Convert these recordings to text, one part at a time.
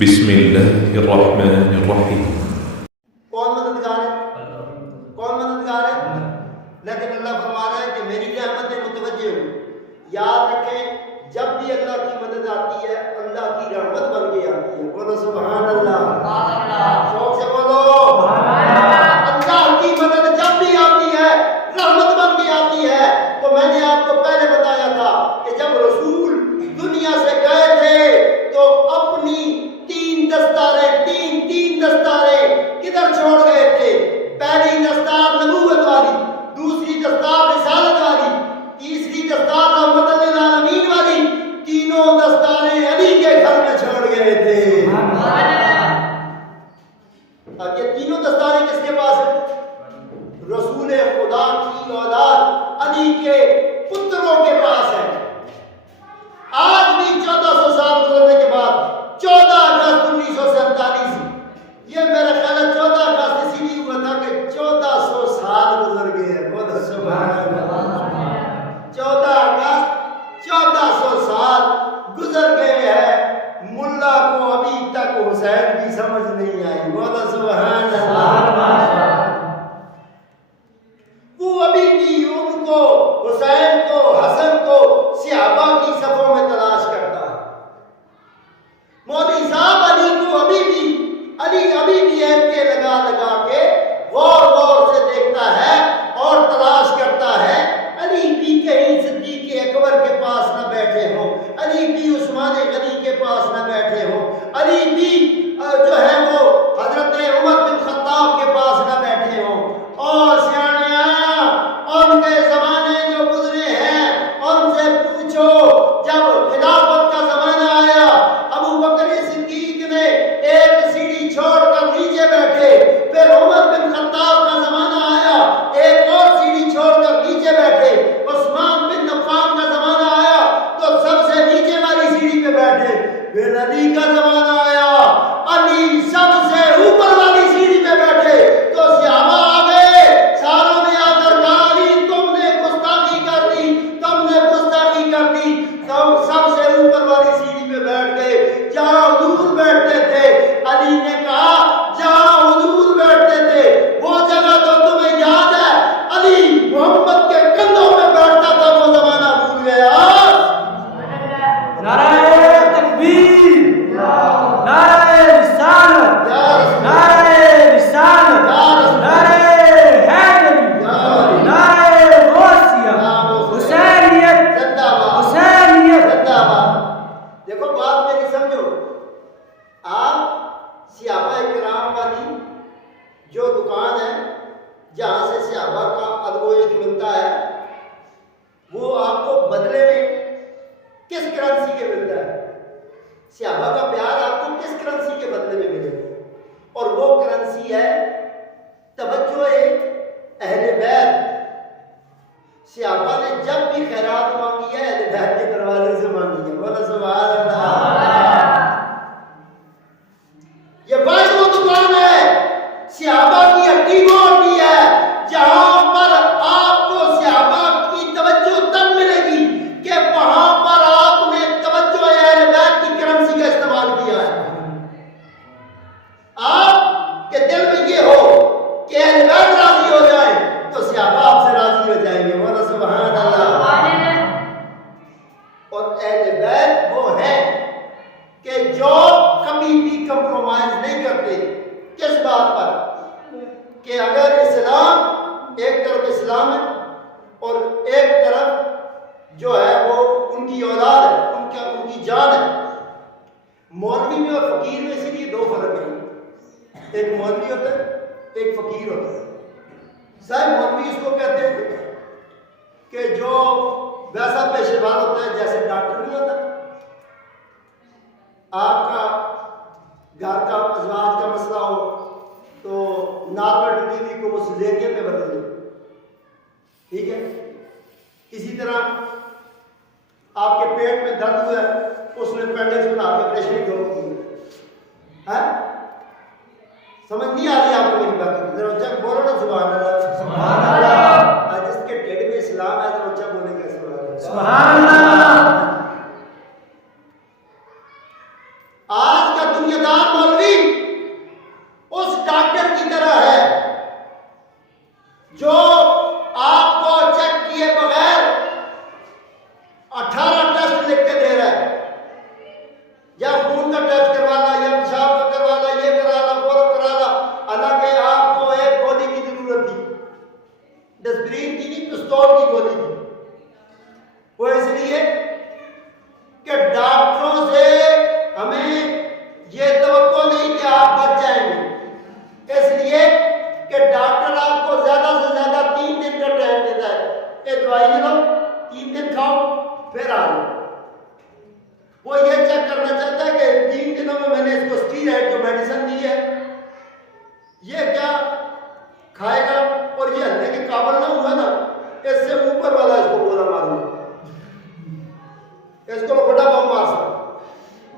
بسم اللہ الرحمن الرحیم۔ کون مددگار ہے؟ کون مددگار ہے؟ لیکن اللہ فرما رہا ہے کہ میری رحمتیں متوجہ ہوں۔ یاد رکھیں جب بھی اللہ کی مدد آتی ہے اللہ کی رحمت بن کے آتی ہے۔ بولو سبحان اللہ، شوق سے بولو اللہ کی مدد جب بھی آتی ہے رحمت بن کے آتی ہے۔ تو میں نے آپ کو پہلے بتایا تھا کہ جب رسول دنیا سے گئے تھے تو اپنی تین دستاریں کدھر چھوڑ گئے تھے؟ پہلی دستار نبوت والی، دوسری دستار رسالت والی، تیسری دستار رحمت للعالمین والی، تینوں دستاریں علی کے گھر میں چھوڑ گئے تھے۔ اب یہ تینوں دستاریں کس کے پاس ہیں؟ رسول خدا کی اولاد علی کے پتروں کے پاس ہے۔ آج بھی 1400 سال گزرنے کے بعد 14 اگست 1947 یہ میرا خیال ہے 14 اگست اسی لیے ہوا تھا کہ 1400 سال گزر گئے ہیں۔ بہت سبحان اللہ، 14 اگست 1400 سال گزر گئے ہیں، ملا کو ابھی تک حسین کی سمجھ نہیں آئی۔ بہت سبحان اللہ، وہ ابھی بھی ان کو حسین کو حسن کو صحابہ کی صفوں میں تلاش کرتا ہے۔ مولوی صاحب علی کو ابھی بھی ان کے لگا کے غور سے دیکھتا ہے اور تلاش کرتا ہے۔ علی بھی کہیں صدیق اکبر کے پاس نہ بیٹھے ہوں، علی بھی عثمان غنی کے پاس نہ بیٹھے ہوں، علی بھی جو ہے وہ حضرت عمر بن خطاب کے پاس نہ بیٹھے ہوں۔ اور سیاںیاں ان کے زمانے جو گزرے ہیں ان سے پوچھو، جب خلافت کا زمانہ آیا ابو بکر صدیق نے ایک سیڑھی چھوڑ کر نیچے بیٹھے، پھر عمر بن خطاب کا زمانہ آیا ایک اور سیڑھی چھوڑ کر نیچے بیٹھے، عثمان بن عفان کا زمانہ آیا تو سب سے نیچے والی سیڑھی پہ بیٹھے، پھر علی کا زمانہ آیا علی سب سے اوپر والی سیڑھی پہ بیٹھے۔ تو صحابہ آ گئے، ساروں نے آ کر کہا علی تم نے گستاخی کر دی، تم نے گستاخی کر دی۔ تم سب سے اوپر والی سیڑھی پہ بیٹھ گئے جہاں حضور بیٹھتے تھے۔ علی نے کہا جہاں حضور بیٹھتے تھے وہ جگہ تو تمہیں یاد ہے، علی محمد کے کندھوں میں بیٹھتا تھا، وہ زمانہ بھول گیا۔ نعرہ تکبیر، نعرہ رسالت، نعرہ رسالت، نعرہ حیدری، نعرہ غوثیہ، حسینیت، حسینیت۔ دیکھو بات میری سمجھو، آپ صحابہ کرام والی جو دکان ہے جہاں سے صحابہ کا ادب و عشق ملتا ہے وہ آپ کو بدلے میں کس کرنسی کے ملتا ہے؟ صحابہ کا پیار آپ کو کس کرنسی کے بدلے میں ملے گا؟ اور وہ کرنسی ہے توجہ اہل بیت۔ صحابہ نے جب بھی خیرات مانگی ہے اہل بیت کے دروازے سے مانگی ہے۔ بولو سبحان اللہ، یہ واحد وہ دکان ہے صحابہ کی ہڈی وہ ہوتی ہے جہاں پر آپ کو صحابہ کی توجہ تب ملے گی کہ وہاں پر آپ نے توجہ اہل بیت کی کرنسی کا استعمال کیا ہے۔ آپ کے دل میں یہ ہو کہ اہل بیت راضی ہو جائیں تو صحابہ آپ سے راضی ہو جائیں گے۔ بولو سبحان اللہ۔ اور اہل بیت وہ ہیں کہ جو کبھی بھی کمپرومائز نہیں کرتے۔ کس بات پر؟ کہ اگر اسلام ایک طرف اسلام ہے اور ایک طرف جو ہے وہ ان کی اولاد ہے، ان کی جان ہے۔ مولوی میں اور فقیر میں اسی لیے دو فرق ہیں، ایک مولوی ہوتا ہے ایک فقیر ہوتا ہے۔ صاحب مولوی اس کو کہتے ہیں کہ جو ویسا پیشے وار ہوتا ہے جیسے ڈاکٹر نہیں ہوتا۔ آپ کا گھر کا ازواج کا مسئلہ ہو تو نارمل ڈلیوری کو وہ سیزیرین میں بدل دے، ٹھیک ہے؟ اسی طرح آپ کے پیٹ میں درد ہوا ہے، اس نے اپینڈکس بنا کے آپریشن کیا ہے؟ سمجھ نہیں آ رہی آپ کو میری بات؟ ذرا اونچا بولو نا سبحان اللہ، سبحان اللہ۔ جس کے ڈیڈ میں اسلام ہے ذرا اونچا بولے گا سبحان اللہ، سبحان اللہ۔ آج کا دنیا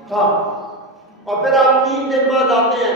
ہاں اور پھر آپ 3 دن بعد آتے ہیں